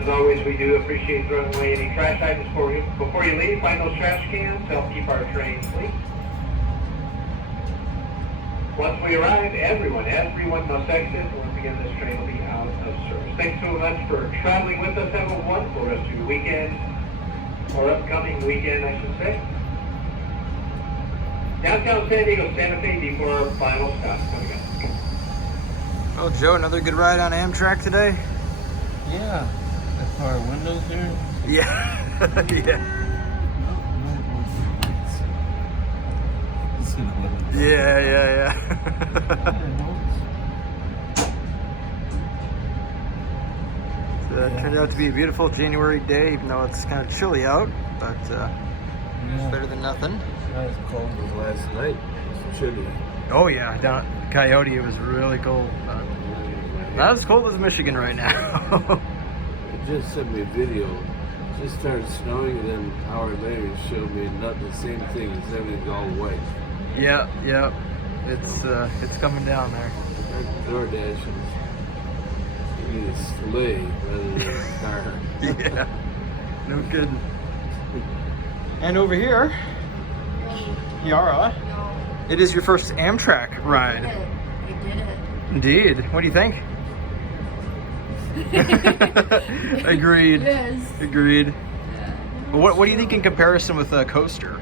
As always, we do appreciate throwing away any trash items before you leave. Find those trash cans to help keep our train clean. Once we arrive, everyone must exit. Once again, this train will be out of service. Thanks so much for traveling with us. Have a wonderful rest of your weekend, or upcoming weekend, I should say. Downtown San Diego, Santa Fe, before our final stop coming up. Well, Joe, another good ride on Amtrak today? Yeah. That's our windows here. Yeah. Yeah. Yeah. So it turned out to be a beautiful January day, even though it's kind of chilly out, but it's better than nothing. Not as cold as last night. It's chilly. Oh yeah, down at Coyote it was really cold. Not as cold as Michigan right now. It just sent me a video. It just started snowing, and then an hour later it showed me not the same thing. It's everything's all white. Yeah. It's coming down there. Like DoorDash is need a sleigh rather than a car. Yeah. No kidding. And over here, Kiara, it is your first Amtrak ride. I did it. Indeed. What do you think? Agreed. Yes. Agreed. Yeah. What do you think in comparison with a coaster?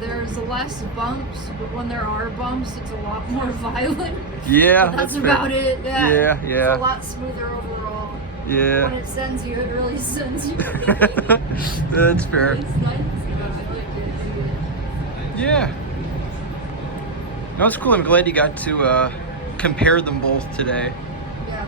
There's less bumps, but when there are bumps, it's a lot more violent. Yeah, But that's fair. about it. Yeah. Yeah. It's a lot smoother overall. When Yeah. it sends you, it really sends you. That's fair. It's nice. I like it. Yeah. No, it's cool. I'm glad you got to compare them both today. Yeah.